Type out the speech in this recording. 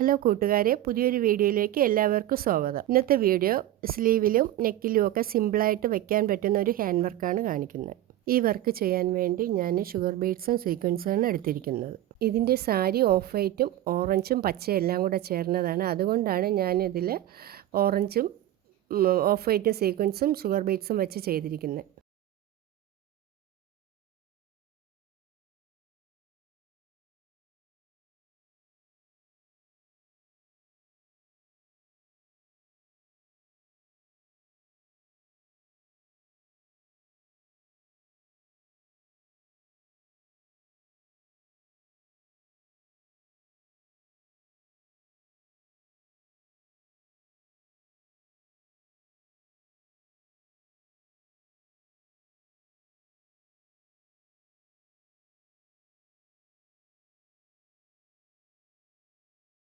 Hello കൂട്ടുകാരെ, പുതിയൊരു വീഡിയോയിലേക്ക് എല്ലാവർക്കും സ്വാഗതം. ഇന്നത്തെ വീഡിയോ സ്ലീവിലും നെക്കിലും ഒക്കെ സിമ്പിളായിട്ട് വെക്കാൻ പറ്റുന്ന ഒരു ഹാൻഡ് വർക്കാണ് കാണിക്കുന്നത്. ഈ വർക്ക് ചെയ്യാൻ വേണ്ടി ഞാൻ ഷുഗർ ബീഡ്സും സീക്വൻസുമാണ് എടുത്തിരിക്കുന്നത്. ഇതിൻ്റെ സാരി ഓഫ് വൈറ്റും ഓറഞ്ചും പച്ചയും എല്ലാം കൂടെ ചേർന്നതാണ്. അതുകൊണ്ടാണ് ഞാനിതിൽ ഓറഞ്ചും ഓഫ് വൈറ്റും സീക്വൻസും ഷുഗർ ബീഡ്സും വെച്ച് ചെയ്തിരിക്കുന്നത്.